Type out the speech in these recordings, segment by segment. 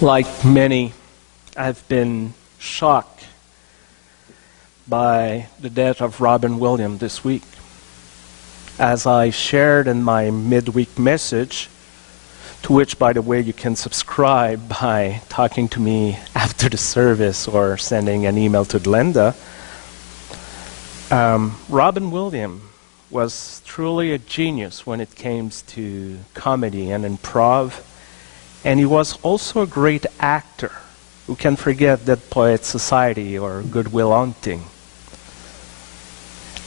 Like many, I've been shocked by the death of Robin Williams this week. As I shared in my midweek message, to which, by the way, you can subscribe by talking to me after the service or sending an email to Glenda, Robin Williams was truly a genius when it came to comedy and improv, and he was also a great actor. Who can forget Dead Poets Society or Good Will Hunting?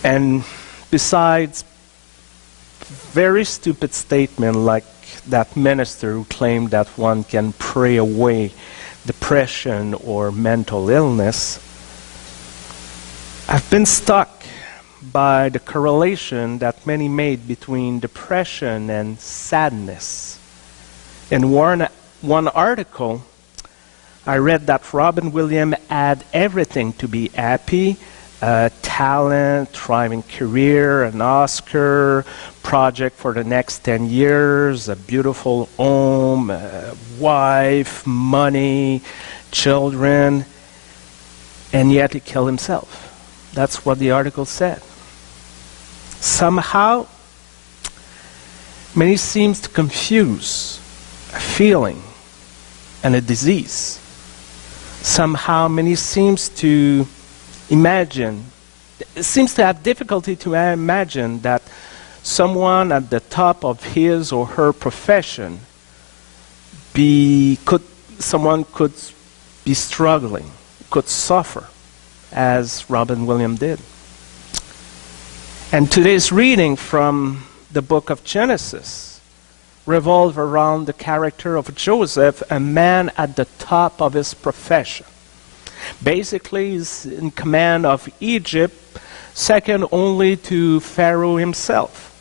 And besides very stupid statement like that minister who claimed that one can pray away depression or mental illness, I've been stuck by the correlation that many made between depression and sadness. In one article, I read that Robin Williams had everything to be happy: talent, thriving career, an Oscar, project for the next 10 years, a beautiful home, a wife, money, children, and yet he killed himself. That's what the article said. Somehow, many seems to confuse a feeling and a disease. Somehow, many seems to have difficulty to imagine that someone at the top of his or her profession someone could be struggling, could suffer, as Robin Williams did. And today's reading from the book of Genesis revolves around the character of Joseph, a man at the top of his profession. Basically, he's in command of Egypt, second only to Pharaoh himself.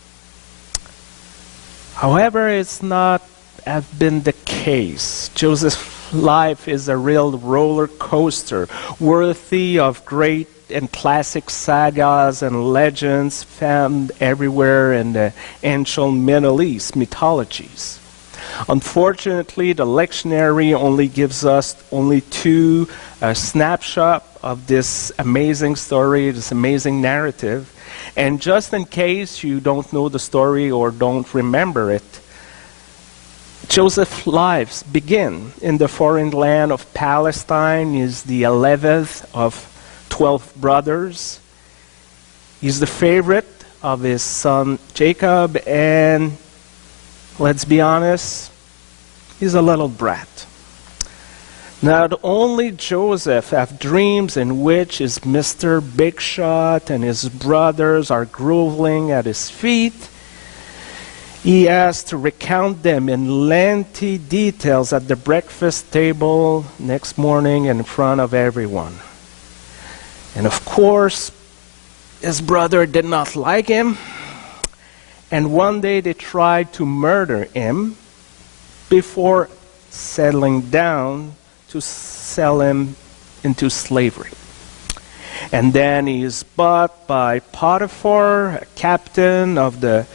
However, it's not have been the case. Joseph's life is a real roller coaster, worthy of great and classic sagas and legends found everywhere in the ancient Middle East mythologies. Unfortunately, the lectionary only gives us two snapshots of this amazing story, this amazing narrative. And just in case you don't know the story or don't remember it, Joseph's lives begin in the foreign land of Palestine. He's the 11th of 12 brothers. He's the favorite of his son Jacob, and let's be honest, he's a little brat. Not only Joseph have dreams in which his Mr. Big Shot and his brothers are groveling at his feet, he has to recount them in lengthy details at the breakfast table next morning in front of everyone. And of course, his brother did not like him, and one day they tried to murder him before settling down to sell him into slavery. And then he is bought by Potiphar, a captain of the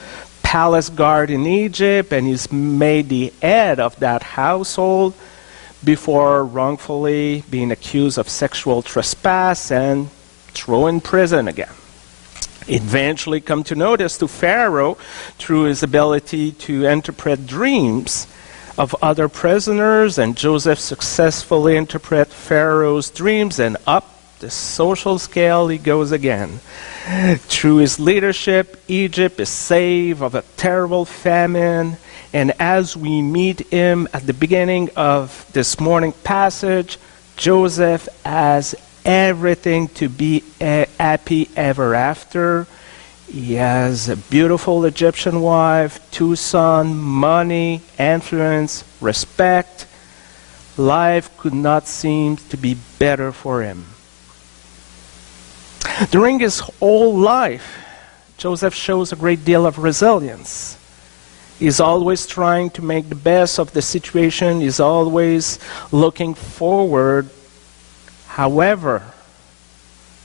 palace guard in Egypt, and he's made the head of that household before wrongfully being accused of sexual trespass and thrown in prison again. Eventually come to notice to Pharaoh through his ability to interpret dreams of other prisoners, and Joseph successfully interpret Pharaoh's dreams, and up the social scale he goes again. Through his leadership, Egypt is saved of a terrible famine, and as we meet him at the beginning of this morning passage, Joseph has everything to be happy ever after. He has a beautiful Egyptian wife, 2 sons, money, influence, respect. Life could not seem to be better for him. During his whole life, Joseph shows a great deal of resilience. He's always trying to make the best of the situation. He's always looking forward. However,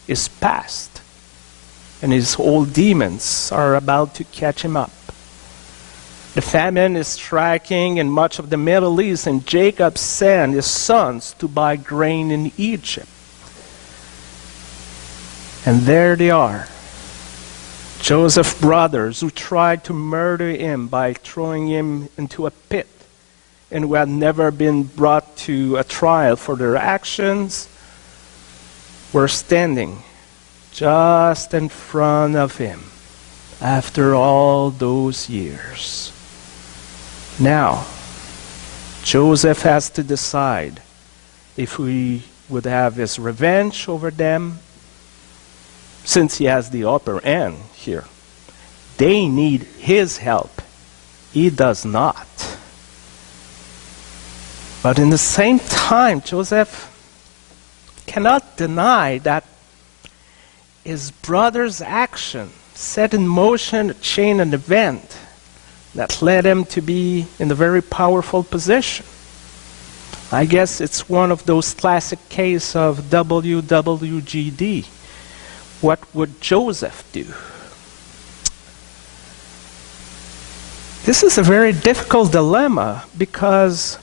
his past and his old demons are about to catch him up. The famine is striking in much of the Middle East, and Jacob sent his sons to buy grain in Egypt. And there they are, Joseph's brothers, who tried to murder him by throwing him into a pit, and who had never been brought to a trial for their actions, were standing just in front of him after all those years. Now, Joseph has to decide if he would have his revenge over them, since he has the upper hand here. They need his help. He does not. But in the same time, Joseph cannot deny that his brother's action set in motion a chain of event that led him to be in a very powerful position. I guess it's one of those classic cases of WWJD. What would Joseph do? This is a very difficult dilemma because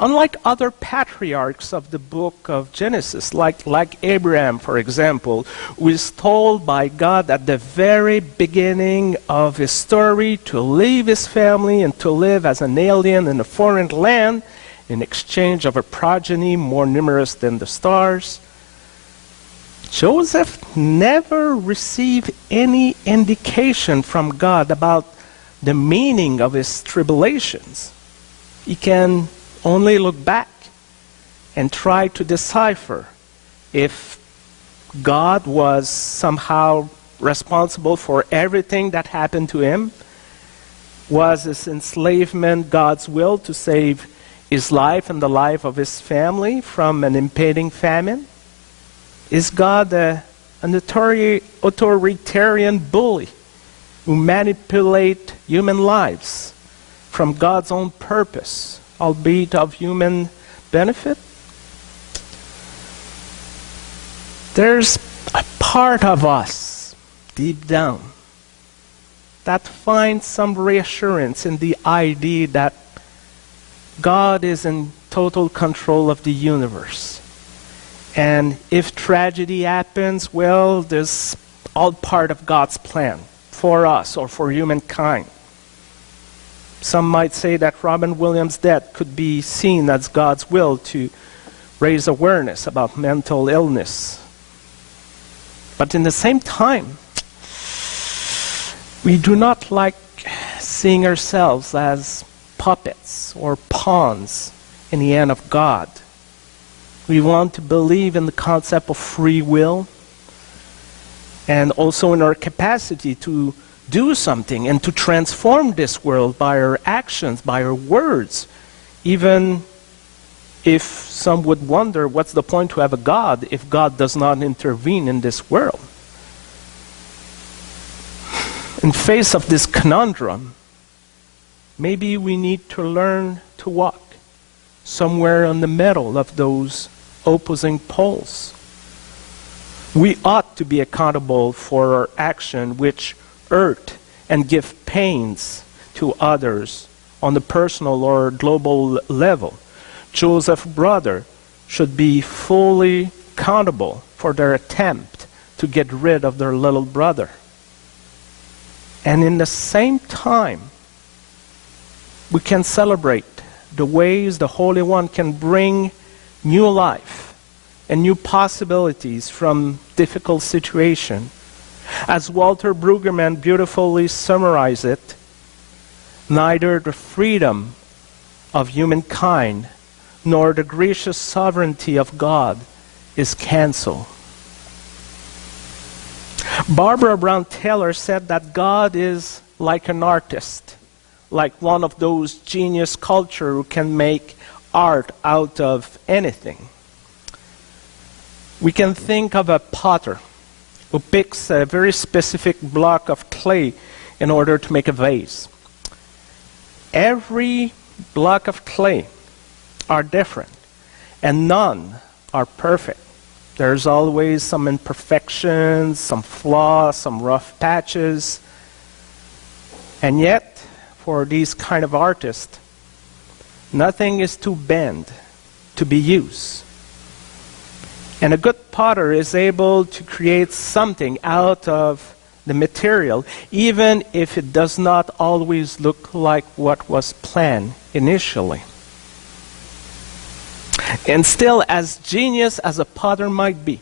unlike other patriarchs of the book of Genesis, like Abraham, for example, who is told by God at the very beginning of his story to leave his family and to live as an alien in a foreign land in exchange of a progeny more numerous than the stars, Joseph never received any indication from God about the meaning of his tribulations. He can only look back and try to decipher if God was somehow responsible for everything that happened to him. Was his enslavement God's will to save his life and the life of his family from an impending famine? Is God an authoritarian bully who manipulates human lives from God's own purpose, albeit of human benefit? There's a part of us, deep down, that finds some reassurance in the idea that God is in total control of the universe. And if tragedy happens, well, there's all part of God's plan for us or for humankind. Some might say that Robin Williams' death could be seen as God's will to raise awareness about mental illness. But in the same time, we do not like seeing ourselves as puppets or pawns in the hand of God. We want to believe in the concept of free will and also in our capacity to do something and to transform this world by our actions, by our words. Even if some would wonder, what's the point to have a God if God does not intervene in this world? In face of this conundrum, maybe we need to learn to walk somewhere in the middle of those opposing poles. We ought to be accountable for our action which hurt and give pains to others on the personal or global level. Joseph's brother should be fully accountable for their attempt to get rid of their little brother. And in the same time, we can celebrate the ways the Holy One can bring new life and new possibilities from difficult situations. As Walter Brueggemann beautifully summarized it, neither the freedom of humankind nor the gracious sovereignty of God is canceled. Barbara Brown Taylor said that God is like an artist, like one of those genius culture who can make art out of anything. We can think of a potter who picks a very specific block of clay in order to make a vase. Every block of clay are different, and none are perfect. There's always some imperfections, some flaws, some rough patches. And yet, for these kind of artists. Nothing is too bent to be used. And a good potter is able to create something out of the material, even if it does not always look like what was planned initially. And still, as genius as a potter might be,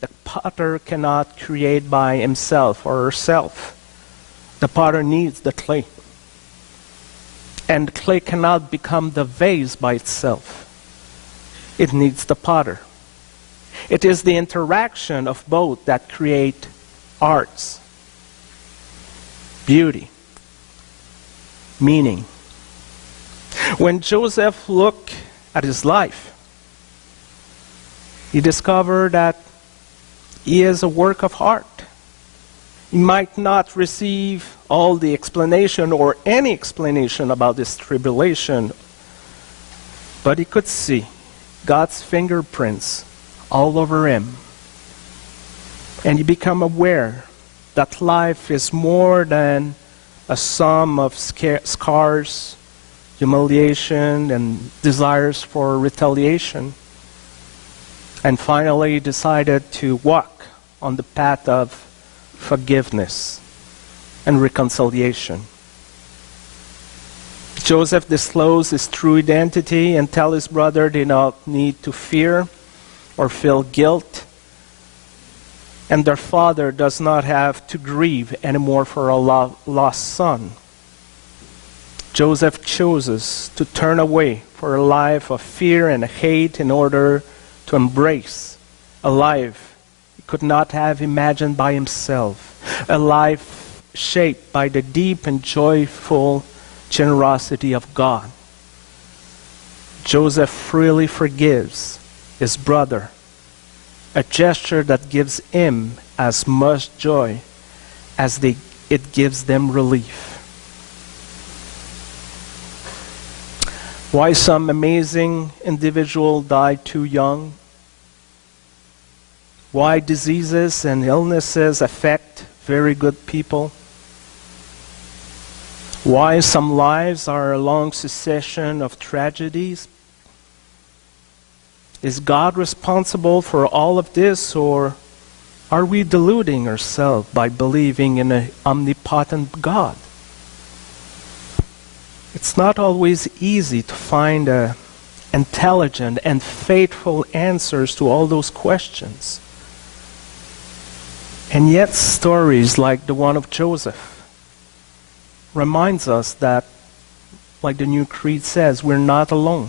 the potter cannot create by himself or herself. The potter needs the clay. And clay cannot become the vase by itself. It needs the potter. It is the interaction of both that create arts, beauty, meaning. When Joseph looked at his life, he discovered that he is a work of art. He might not receive all the explanation or any explanation about this tribulation, but he could see God's fingerprints all over him. And he became aware that life is more than a sum of scars, humiliation, and desires for retaliation. And finally decided to walk on the path of forgiveness and reconciliation. Joseph disclosed his true identity and tell his brother they not need to fear or feel guilt. And their father does not have to grieve anymore for a lost son. Joseph chooses to turn away for a life of fear and hate in order to embrace a life he could not have imagined by himself, a life shaped by the deep and joyful generosity of God. Joseph freely forgives his brother, a gesture that gives him as much joy as it gives them relief. Why some amazing individual die too young? Why diseases and illnesses affect very good people? Why some lives are a long succession of tragedies? Is God responsible for all of this, or are we deluding ourselves by believing in an omnipotent God? It's not always easy to find intelligent and faithful answers to all those questions. And yet stories like the one of Joseph reminds us that, like the New Creed says, we're not alone.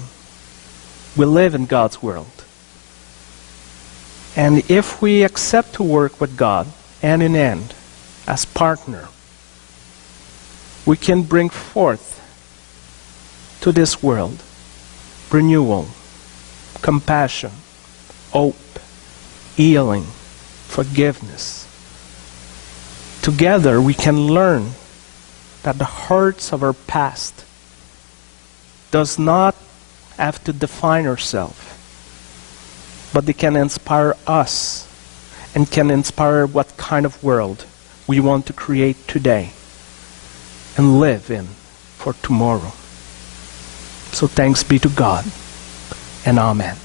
We live in God's world. And if we accept to work with God hand in hand as partner, we can bring forth to this world renewal, compassion, hope, healing, forgiveness. Together we can learn that the hurts of our past does not have to define ourselves, but they can inspire us and can inspire what kind of world we want to create today and live in for tomorrow. So thanks be to God, and amen.